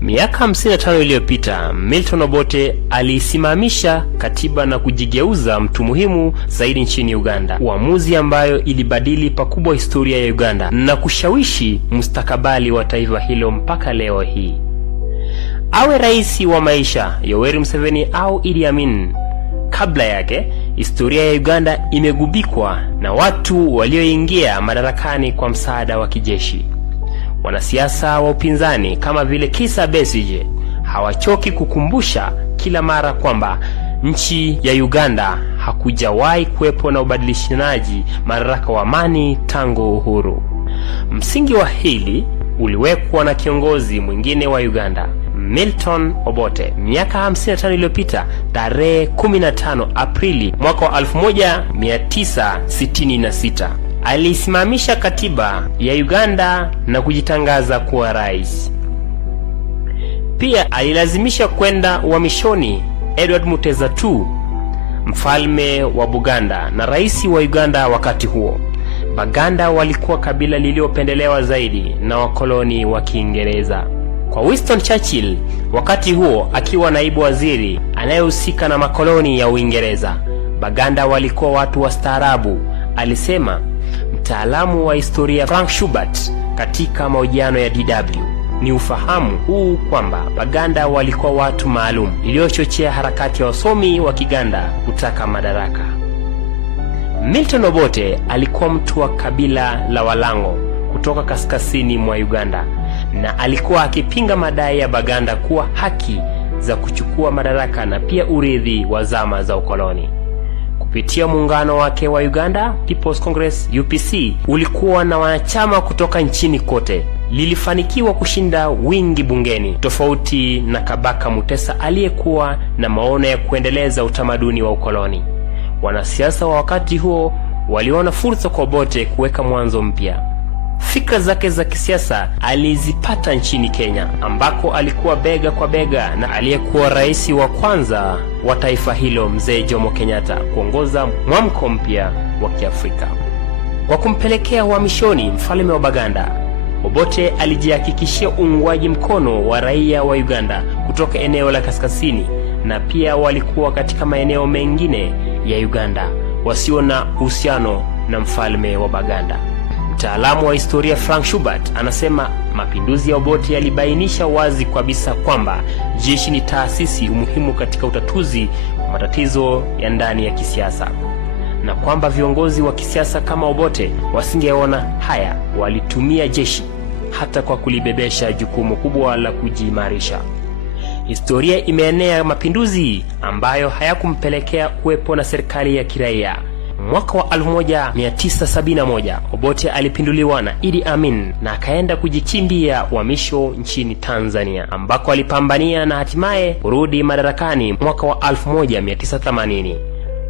Miaka 55 iliyopita, Milton Obote alisimamisha katiba na kujigeuza mtu muhimu zaidi nchini Uganda. Uamuzi ambayo ilibadili pakubwa historia ya Uganda na kushawishi mustakabali wa taifa hilo mpaka leo hii. Awe rais wa maisha Yoweri Museveni au Idi Amin, kabla yake historia ya Uganda imegubikwa na watu walioingia madarakani kwa msaada wa kijeshi. Wanasiasa wa upinzani kama vile Kizza Besigye hawachoki kukumbusha kila mara kwamba nchi ya Uganda hakujawahi kuwepo na ubadilishanaji madaraka wa amani tangu uhuru. Msingi wa hili uliwekwa na kiongozi mwingine wa Uganda, Milton Obote, miaka 55 iliyopita, tarehe 15 Aprili mwaka wa 1966. Alisimamisha katiba ya Uganda na kujitangaza kuwa rais. Pia alilazimisha kwenda uhamishoni Edward Mutesa II, mfalme wa Buganda na rais wa Uganda wakati huo. Baganda walikuwa kabila liliopendelewa zaidi na wakoloni wa Kiingereza. Kwa Winston Churchill, wakati huo akiwa naibu waziri anayehusika na makoloni ya Uingereza, Baganda walikuwa watu wastaarabu, alisema mtaalamu wa historia Frank Schubert katika mahojiano ya DW. Ni ufahamu huu kwamba Baganda walikuwa watu maalum iliyochochea harakati ya wasomi wa Kiganda kutaka madaraka. Milton Obote alikuwa mtu wa kabila la Walango kutoka kaskazini mwa Uganda, na alikuwa akipinga madai ya Baganda kuwa haki za kuchukua madaraka na pia urithi wa zama za ukoloni. Kupitia muungano wake wa Uganda People's Congress UPC, ulikuwa na wanachama kutoka nchini kote, lilifanikiwa kushinda wingi bungeni, tofauti na Kabaka Mutesa aliyekuwa na maono ya kuendeleza utamaduni wa ukoloni. Wanasiasa wa wakati huo waliona fursa kwa Obote kuweka mwanzo mpya. Fikra zake za kisiasa alizipata nchini Kenya, ambako alikuwa bega kwa bega na aliyekuwa rais wa kwanza wa taifa hilo, Mzee Jomo Kenyatta, kuongoza mwamko mpya wa Kiafrika. Kwa kumpelekea uhamishoni mfalme wa Baganda, Obote alijihakikishia uungwaji mkono wa raia wa Uganda kutoka eneo la kaskazini, na pia walikuwa katika maeneo mengine ya Uganda wasio na uhusiano na mfalme wa Baganda. Mtaalamu wa historia Frank Schubert anasema mapinduzi ya Obote yalibainisha wazi kabisa kwamba jeshi ni taasisi muhimu katika utatuzi wa matatizo ya ndani ya kisiasa, na kwamba viongozi wa kisiasa kama Obote wasingeona haya walitumia jeshi hata kwa kulibebesha jukumu kubwa la kujiimarisha. Historia imeenea mapinduzi ambayo hayakumpelekea kuwepo na serikali ya kiraia. Mwaka wa 1971 Obote alipinduliwa na Idi Amin na akaenda kujikimbia uhamisho nchini Tanzania, ambako alipambania na hatimaye kurudi madarakani mwaka wa 1980.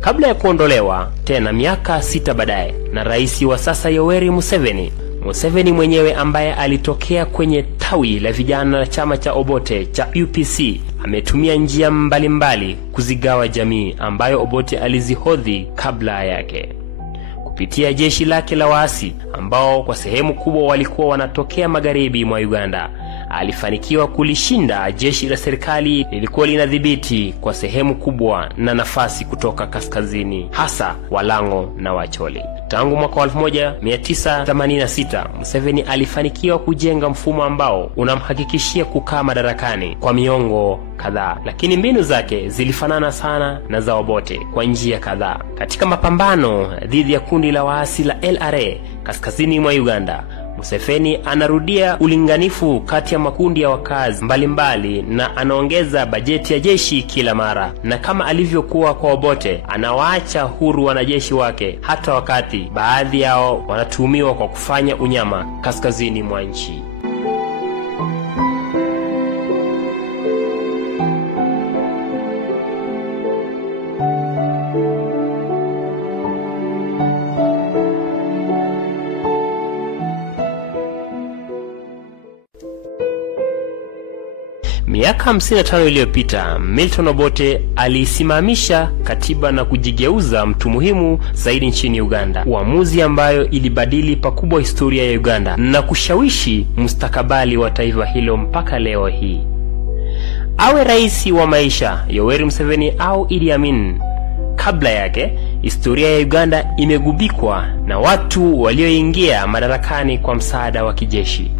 Kabla ya kuondolewa tena miaka 6 baadaye na rais wa sasa Yoweri Museveni. Museveni mwenyewe ambaye alitokea kwenye tawi la vijana la chama cha Obote cha UPC ametumia njia mbalimbali kuzigawa jamii ambayo Obote alizihodhi kabla yake. Kupitia jeshi lake la waasi ambao kwa sehemu kubwa walikuwa wanatokea magharibi mwa Uganda, alifanikiwa kulishinda jeshi la serikali lilikuwa linadhibiti kwa sehemu kubwa na nafasi kutoka kaskazini, hasa Walango na Wacholi. Tangu mwaka 1986 Museveni alifanikiwa kujenga mfumo ambao unamhakikishia kukaa madarakani kwa miongo kadhaa, lakini mbinu zake zilifanana sana na za Obote kwa njia kadhaa. Katika mapambano dhidi ya kundi la waasi la LRA kaskazini mwa Uganda, Museveni anarudia ulinganifu kati ya makundi ya wakazi mbalimbali na anaongeza bajeti ya jeshi kila mara, na kama alivyokuwa kwa Obote anawaacha huru wanajeshi wake hata wakati baadhi yao wanatuhumiwa kwa kufanya unyama kaskazini mwa nchi. Miaka 55 iliyopita, Milton Obote alisimamisha katiba na kujigeuza mtu muhimu zaidi nchini Uganda. Uamuzi ambayo ilibadili pakubwa historia ya Uganda na kushawishi mustakabali wa taifa hilo mpaka leo hii. Awe rais wa maisha Yoweri Museveni au Idi Amin, kabla yake historia ya Uganda imegubikwa na watu walioingia madarakani kwa msaada wa kijeshi.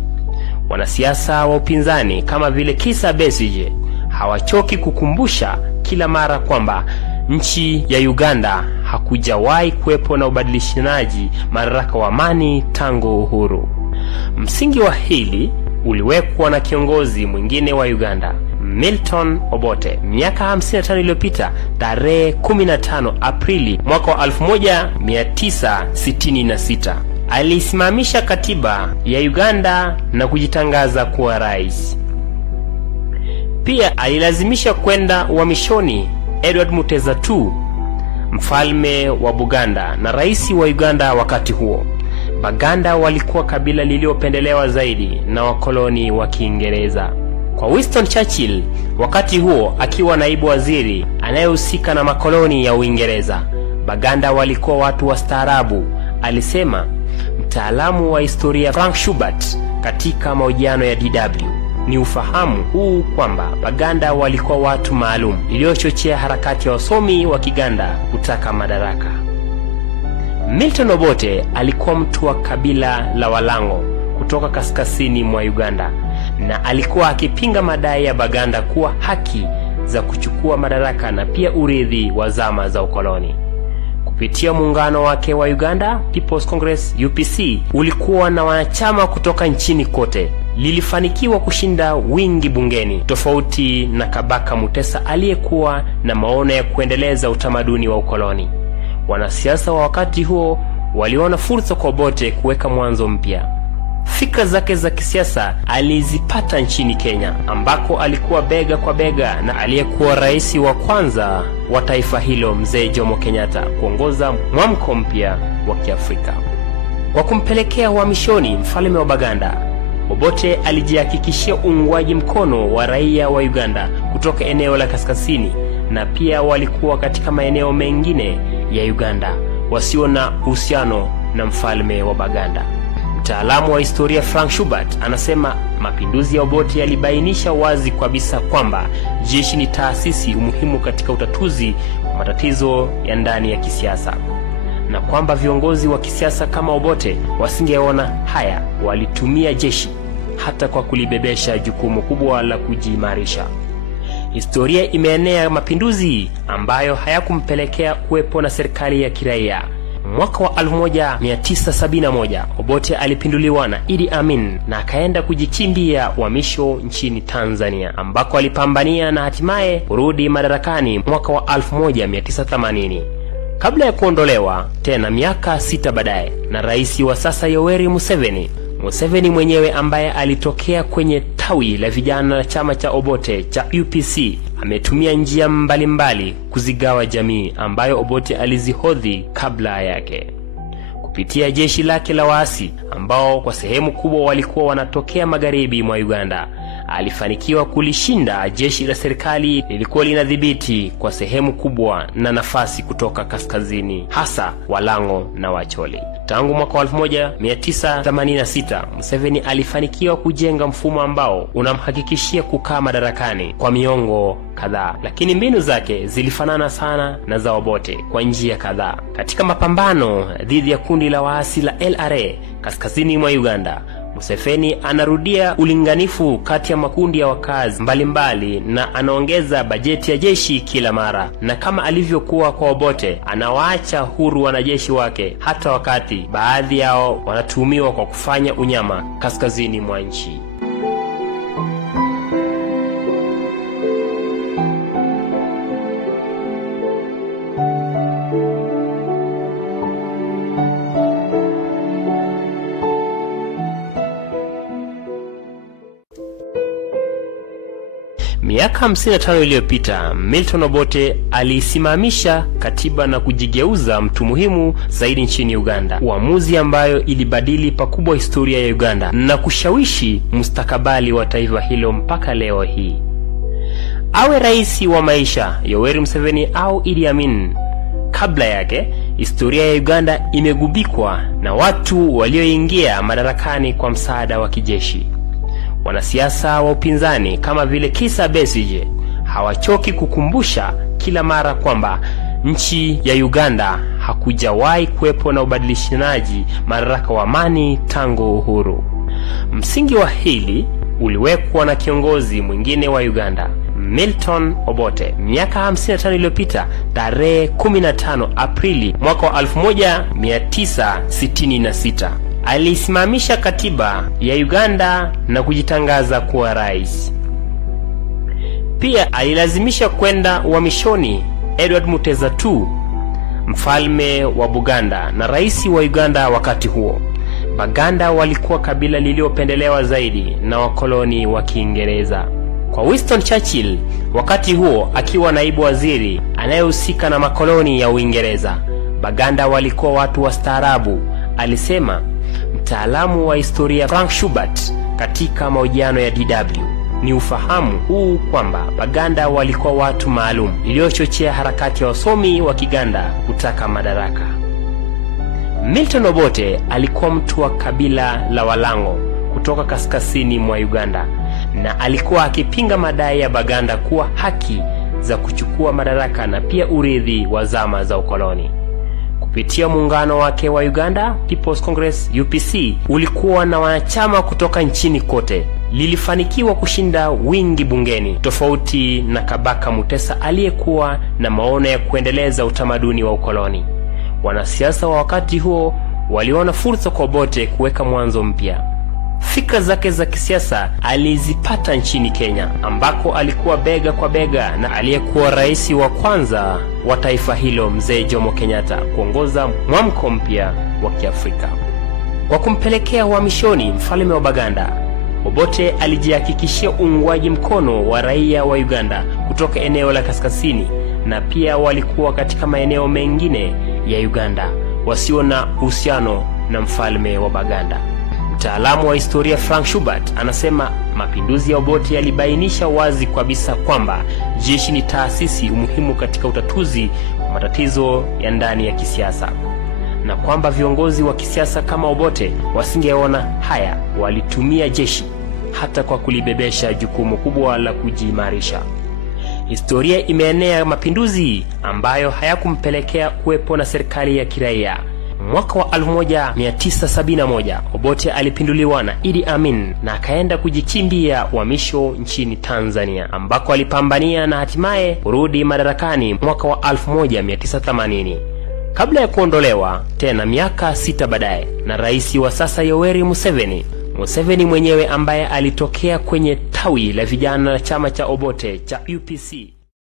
Wanasiasa wa upinzani kama vile Kizza Besigye hawachoki kukumbusha kila mara kwamba nchi ya Uganda hakujawahi kuwepo na ubadilishanaji madaraka wa amani tangu uhuru. Msingi wa hili uliwekwa na kiongozi mwingine wa Uganda, Milton Obote, miaka 55 iliyopita, tarehe 15 Aprili mwaka wa 1966. Alisimamisha katiba ya Uganda na kujitangaza kuwa rais. Pia alilazimisha kwenda uhamishoni Edward Mutesa II, mfalme wa Buganda na rais wa Uganda wakati huo. Baganda walikuwa kabila liliopendelewa zaidi na wakoloni wa Kiingereza. Kwa Winston Churchill, wakati huo akiwa naibu waziri anayehusika na makoloni ya Uingereza, Baganda walikuwa watu wastaarabu, alisema mtaalamu wa historia Frank Schubert katika mahojiano ya DW. Ni ufahamu huu kwamba Baganda walikuwa watu maalum iliyochochea harakati ya wasomi wa Kiganda kutaka madaraka. Milton Obote alikuwa mtu wa kabila la Walango kutoka kaskazini mwa Uganda, na alikuwa akipinga madai ya Baganda kuwa haki za kuchukua madaraka na pia urithi wa zama za ukoloni. Kupitia muungano wake wa Uganda People's Congress UPC ulikuwa na wanachama kutoka nchini kote, lilifanikiwa kushinda wingi bungeni, tofauti na Kabaka Mutesa aliyekuwa na maono ya kuendeleza utamaduni wa ukoloni. Wanasiasa wa wakati huo waliona fursa kwa Obote kuweka mwanzo mpya. Fikra zake za kisiasa alizipata nchini Kenya, ambako alikuwa bega kwa bega na aliyekuwa rais wa kwanza wa taifa hilo, Mzee Jomo Kenyatta, kuongoza mwamko mpya wa Kiafrika. Kwa kumpelekea uhamishoni mfalme wa Baganda, Obote alijihakikishia uungwaji mkono wa raia wa Uganda kutoka eneo la kaskazini, na pia walikuwa katika maeneo mengine ya Uganda wasio na uhusiano na mfalme wa Baganda. Mtaalamu wa historia Frank Schubert anasema mapinduzi ya Obote yalibainisha wazi kabisa kwamba jeshi ni taasisi muhimu katika utatuzi wa matatizo ya ndani ya kisiasa, na kwamba viongozi wa kisiasa kama Obote wasingeona haya walitumia jeshi hata kwa kulibebesha jukumu kubwa la kujiimarisha. Historia imeenea mapinduzi ambayo hayakumpelekea kuwepo na serikali ya kiraia. Mwaka wa 1971 Obote alipinduliwa na Idi Amin na akaenda kujikimbia uhamisho nchini Tanzania, ambako alipambania na hatimaye kurudi madarakani mwaka wa 1980. Kabla ya kuondolewa tena miaka 6 baadaye na rais wa sasa Yoweri Museveni. Museveni mwenyewe ambaye alitokea kwenye tawi la vijana la chama cha Obote cha UPC ametumia njia mbalimbali kuzigawa jamii ambayo Obote alizihodhi kabla yake. Kupitia jeshi lake la waasi ambao kwa sehemu kubwa walikuwa wanatokea magharibi mwa Uganda, alifanikiwa kulishinda jeshi la serikali lilikuwa linadhibiti kwa sehemu kubwa na nafasi kutoka kaskazini, hasa Walango na Wacholi. Tangu mwaka 1986 Museveni alifanikiwa kujenga mfumo ambao unamhakikishia kukaa madarakani kwa miongo kadhaa, lakini mbinu zake zilifanana sana na za Obote kwa njia kadhaa. Katika mapambano dhidi ya kundi la waasi la LRA kaskazini mwa Uganda, Museveni anarudia ulinganifu kati ya makundi ya wakazi mbalimbali na anaongeza bajeti ya jeshi kila mara, na kama alivyokuwa kwa Obote anawaacha huru wanajeshi wake hata wakati baadhi yao wanatuhumiwa kwa kufanya unyama kaskazini mwa nchi. Miaka 55 iliyopita Milton Obote alisimamisha katiba na kujigeuza mtu muhimu zaidi nchini Uganda, uamuzi ambayo ilibadili pakubwa historia ya Uganda na kushawishi mustakabali wa taifa hilo mpaka leo hii. Awe rais wa maisha Yoweri Museveni au Idi Amin, kabla yake historia ya Uganda imegubikwa na watu walioingia madarakani kwa msaada wa kijeshi. Wanasiasa wa upinzani kama vile Kizza Besigye hawachoki kukumbusha kila mara kwamba nchi ya Uganda hakujawahi kuwepo na ubadilishanaji madaraka wa amani tangu uhuru. Msingi wa hili uliwekwa na kiongozi mwingine wa Uganda, Milton Obote, miaka 55 iliyopita, tarehe 15 Aprili mwaka wa 1966. Alisimamisha katiba ya Uganda na kujitangaza kuwa rais. Pia alilazimisha kwenda uhamishoni Edward Mutesa II, mfalme wa Buganda na rais wa Uganda wakati huo. Baganda walikuwa kabila lililopendelewa zaidi na wakoloni wa Kiingereza. Kwa Winston Churchill, wakati huo akiwa naibu waziri anayehusika na makoloni ya Uingereza, Baganda walikuwa watu wastaarabu, alisema mtaalamu wa historia Frank Schubert katika mahojiano ya DW. Ni ufahamu huu kwamba Baganda walikuwa watu maalum iliyochochea harakati ya wasomi wa Kiganda kutaka madaraka. Milton Obote alikuwa mtu wa kabila la Walango kutoka kaskazini mwa Uganda, na alikuwa akipinga madai ya Baganda kuwa haki za kuchukua madaraka na pia urithi wa zama za ukoloni. Kupitia muungano wake wa Uganda People's Congress UPC ulikuwa na wanachama kutoka nchini kote, lilifanikiwa kushinda wingi bungeni, tofauti na Kabaka Mutesa aliyekuwa na maono ya kuendeleza utamaduni wa ukoloni. Wanasiasa wa wakati huo waliona fursa kwa Obote kuweka mwanzo mpya. Fikra zake za kisiasa alizipata nchini Kenya, ambako alikuwa bega kwa bega na aliyekuwa rais wa kwanza wa taifa hilo, Mzee Jomo Kenyatta, kuongoza mwamko mpya wa Kiafrika. Kwa kumpelekea uhamishoni mfalme wa Baganda, Obote alijihakikishia uungwaji mkono wa raia wa Uganda kutoka eneo la kaskazini, na pia walikuwa katika maeneo mengine ya Uganda wasio na uhusiano na mfalme wa Baganda. Mtaalamu wa historia Frank Schubert anasema mapinduzi ya Obote yalibainisha wazi kabisa kwamba jeshi ni taasisi muhimu katika utatuzi wa matatizo ya ndani ya kisiasa, na kwamba viongozi wa kisiasa kama Obote wasingeona haya walitumia jeshi hata kwa kulibebesha jukumu kubwa la kujiimarisha. Historia imeenea mapinduzi ambayo hayakumpelekea kuwepo na serikali ya kiraia. Mwaka wa 1971 Obote alipinduliwa na Idi Amin na akaenda kujikimbia uhamisho nchini Tanzania, ambako alipambania na hatimaye kurudi madarakani mwaka wa 1980. Kabla ya kuondolewa tena miaka 6 baadaye na rais wa sasa Yoweri Museveni mwenyewe ambaye alitokea kwenye tawi la vijana la chama cha Obote cha UPC.